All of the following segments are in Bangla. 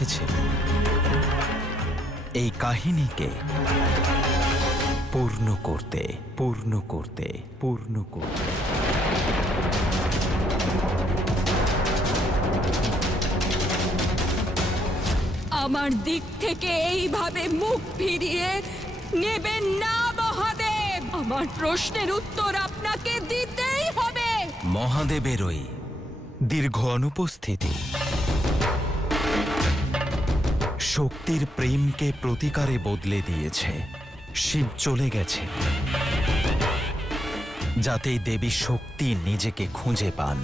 এসেছিল এই কাহিনীকে পূর্ণ করতে পূর্ণ করতে পূর্ণ করতে। আমার দিক থেকে এইভাবে মুখ ফিরিয়ে নেবেন না মহাদেব। আমার প্রশ্নের উত্তর আপনাকে দিতেই হবে। মহাদেবেরই দীর্ঘ অনুপস্থিতি শক্তির প্রেমকে প্রতিকারে বদলে দিয়েছে। শিব চলে গেছে যাতে দেবী শক্তি নিজেকে খুঁজে পান।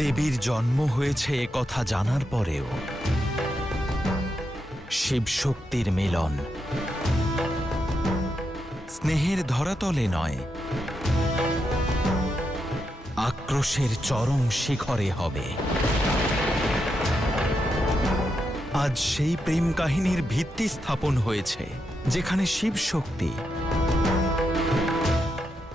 দেবীর জন্ম হয়েছে এ কথা জানার পরেও শিব শক্তির মিলন স্নেহের ধরাতলে নয়, আক্রোশের চরম শিখরে হবে। আজ সেই প্রেম কাহিনীর ভিত্তি স্থাপন হয়েছে যেখানে শিব শক্তি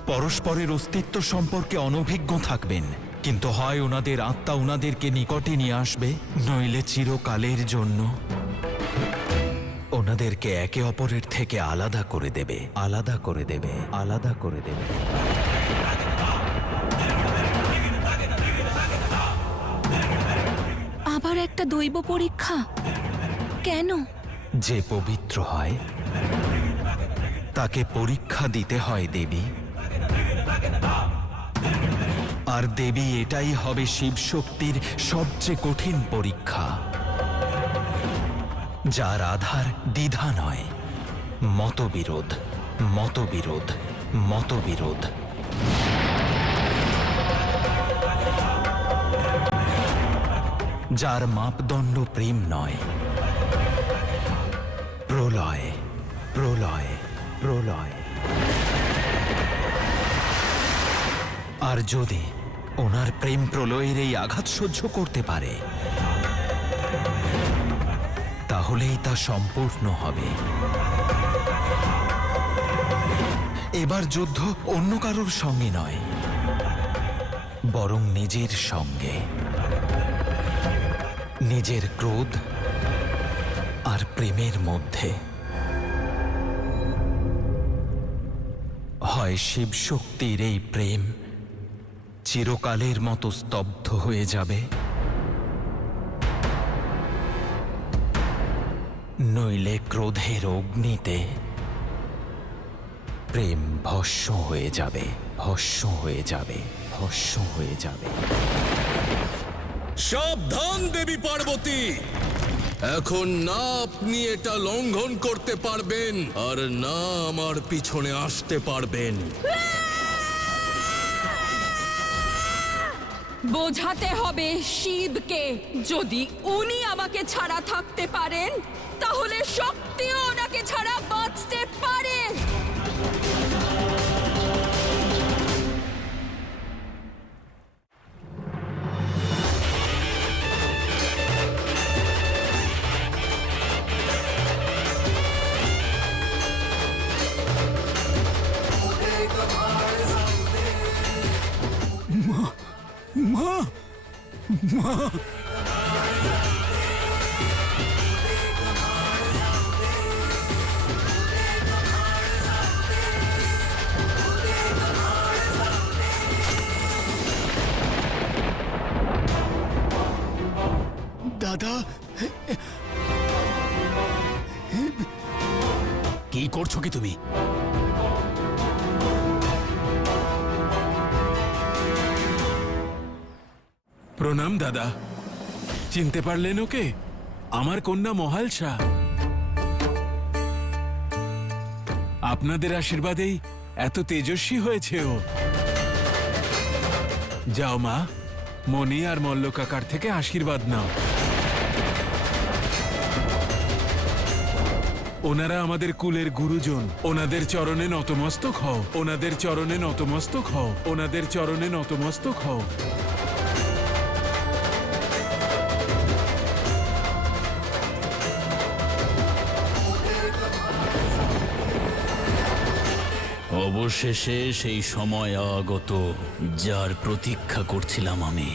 পরস্পরের অস্তিত্ব সম্পর্কে অনভিজ্ঞ থাকবেন, কিন্তু হয় ওনাদের আত্মা ওনাদেরকে নিকটে নিয়ে আসবে, নইলে চিরকালের জন্য ওনাদেরকে একে অপরের থেকে আলাদা করে দেবে, আলাদা করে দেবে, আলাদা করে দেবে। আবার একটা দৈব পরীক্ষা কেন? যে পবিত্র হয় তাকে পরীক্ষা দিতে হয় দেবী, আর দেবী এটাই হবে শিব শক্তির সবচেয়ে কঠিন পরীক্ষা, যার আধার দ্বিধা নয়, মতবিরোধ, মতবিরোধ, মতবিরোধ। যার মাপদণ্ড প্রেম নয়, প্রলয়, প্রলয়, প্রলয়। আর যদি ওনার প্রেম প্রলয়ের এই আঘাত সহ্য করতে পারে তাহলেই তা সম্পূর্ণ হবে। এবার যুদ্ধ অন্য কারোর সঙ্গে নয়, বরং নিজের সঙ্গে। নিজের ক্রোধ আর প্রেমের মধ্যে। হয় শিব শক্তির এই প্রেম চিরকালের মতো স্তব্ধ হয়ে যাবে, নইলে ক্রোধের অগ্নিতে প্রেম ভস্ম হয়ে যাবে, ভস্ম হয়ে যাবে, ভস্ম হয়ে যাবে। সাবধান দেবী পার্বতী, এখন না আপনি এটা লঙ্ঘন করতে পারবেন আর না আমার পিছনে আসতে পারবেন। বোঝাতে হবে শিবকে, যদি উনি আমাকে ছাড়া থাকতে পারেন তাহলে শক্তিও ওনাকে ছাড়া বাঁচতে পারে। দাদা, কি করছো কি তুমি? প্রণাম দাদা, চিনতে পারলেন ওকে? আমার কন্যা মহাল শাহ। আপনাদের আশীর্বাদেই এত তেজস্বী হয়েছে ও। যাও মা, মণি আর মল্ল কাকার থেকে আশীর্বাদ নাও। ওনারা আমাদের কুলের গুরুজন, ওনাদের চরণে নতমস্তক হও, ওনাদের চরণে নতমস্তক হও, ওনাদের চরণে নতমস্তক হও। অবশেষে সেই সময় আগত যার প্রতীক্ষা করছিলাম আমি।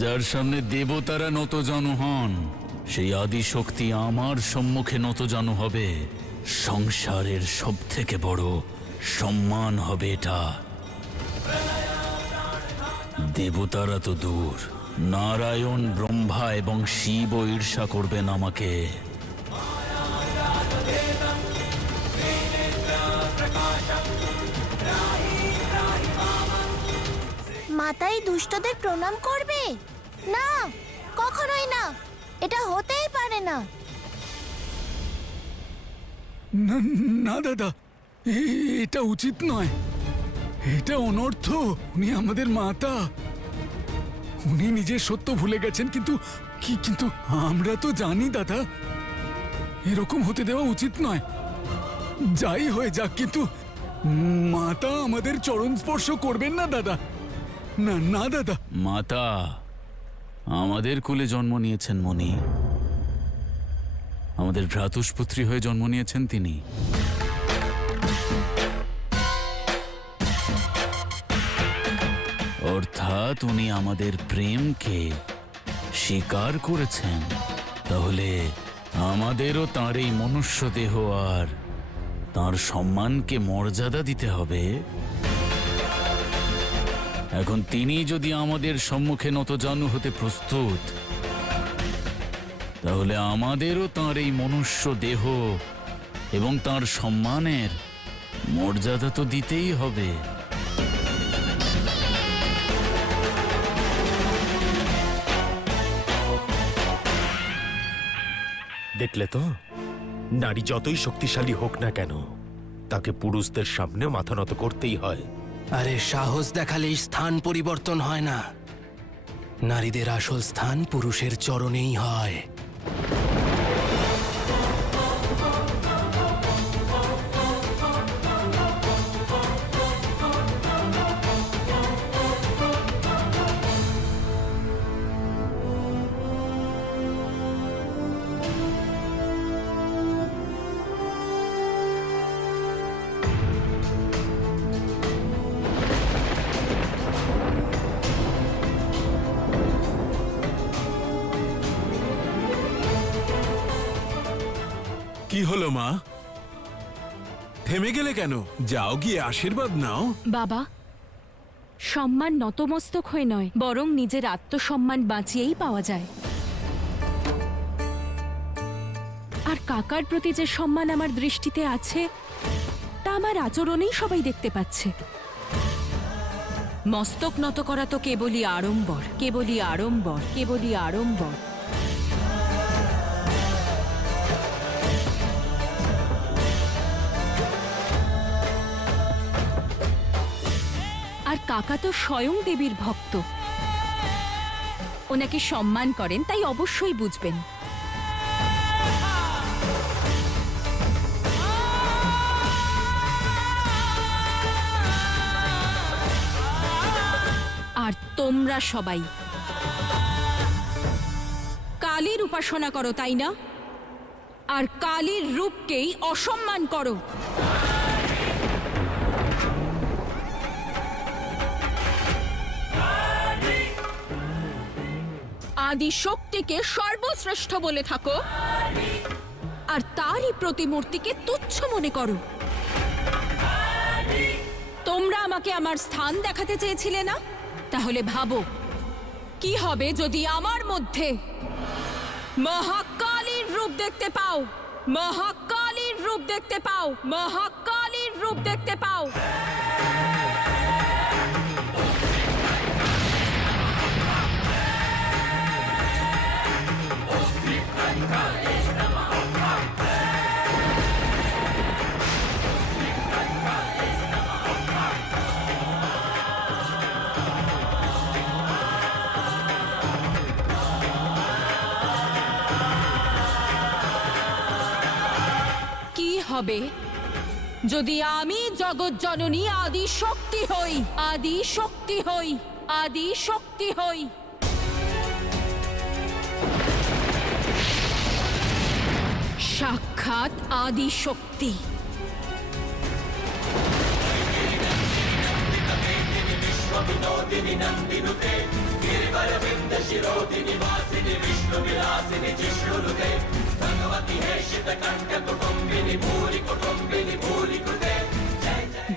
যার সামনে দেবতারা নতজানু হন, সেই আদি শক্তি আমার সম্মুখে নতজানু হবে। সংসারের সব থেকে বড় সম্মান হবে এটা। দেবতারা তো দূর, নারায়ণ, ব্রহ্মা এবং শিব ঈর্ষা করবেন আমাকে। মাতাই দুষ্টদের প্রণাম করবে? না, কখনোই না, এটা হতেই পারে না। না দাদা, এটা উচিত নয়। এটা অনর্থ। উনি আমাদের মাতা, উনি নিজের সত্য ভুলে গেছেন, কিন্তু আমরা তো জানি দাদা, এরকম হতে দেওয়া উচিত নয়। যাই হয়ে যাক, কিন্তু মাতা আমাদের চরণ স্পর্শ করবেন না দাদা। না না দাদা। মাতা আমাদের কুলে জন্ম নিয়েছেন মণি, আমাদের ভ্রাতুষ্পুত্রী হয়ে জন্ম নিয়েছেন তিনি। অর্থাৎ উনি আমাদের প্রেমকে স্বীকার করেছেন। তাহলে আমাদেরও তাঁর এই মনুষ্য দেহ আর তাঁর সম্মানকে মর্যাদা দিতে হবে। এখন তিনি যদি আমাদের সম্মুখে নতজানু হতে প্রস্তুত, তাহলে আমাদেরও তাঁর এই মনুষ্য দেহ এবং তাঁর সম্মানের মর্যাদা তো দিতেই হবে। দেখলে তো, নারী যতই শক্তিশালী হোক না কেন, তাকে পুরুষদের সামনে মাথা নত করতেই হয়। আরে সাহস দেখালেই স্থান পরিবর্তন হয় না। নারীদের আসল স্থান পুরুষের চরণেই হয়। কি হলো মা? থেমে গেলে কেন? যাও গিয়ে আশীর্বাদ নাও। বাবা, সম্মান নতমস্তক হয়ে নয়, বরং নিজের আত্মসম্মান বাঁচিয়েই পাওয়া যায়। আর কাকার প্রতি যে সম্মান আমার দৃষ্টিতে আছে, তা আমার আচরণেই সবাই দেখতে পাচ্ছে। মস্তক নত করা তো কেবলই আড়ম্বর, কেবলই আড়ম্বর, কেবলই আড়ম্বর। আর কাকা তো স্বয়ং দেবীর ভক্ত, ওনাকে সম্মান করেন, তাই অবশ্যই বুঝবেন। আর তোমরা সবাই কালীর উপাসনা করো, তাই না? আর কালীর রূপকেই অসম্মান করো। আদি শক্তিকে সর্বশ্রেষ্ঠ বলে থাকো, আর তারই প্রতিমূর্তিকে তুচ্ছ মনে করো। তোমরা আমাকে আমার স্থান দেখাতে চেয়েছিলে না? তাহলে ভাবো কি হবে যদি আমার মধ্যে মহাকালীর রূপ দেখতে পাও, মহাকালীর রূপ দেখতে পাও, মহাকালীর রূপ দেখতে পাও। হবে যদি আমি জগৎ জননী আদি শক্তি হই, আদি শক্তি হই, আদি শক্তি হই। সাক্ষাৎ আদি শক্তি। বিনোদিনী নন্দিনুতে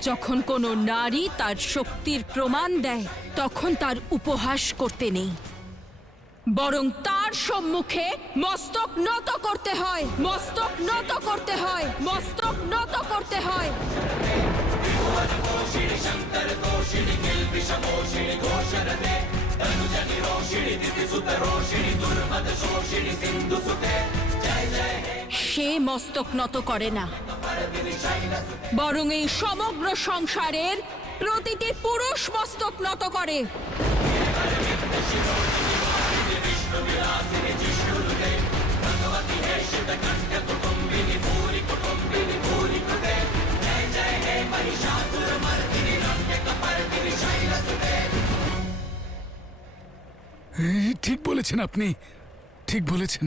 যখন কোনো নারী তার শক্তির প্রমাণ দেয় তখন তার উপহাস করতে নেই, বরং তার সম্মুখে মস্তক নত করতে হয়, মস্তক নত করতে হয়, মস্তক নত করতে হয়। সে মস্তক নত করে না, বরং এই সমগ্র সংসারের প্রতিটি পুরুষ মস্তক নত করে। এই ঠিক বলেছেন আপনি, ঠিক বলেছেন।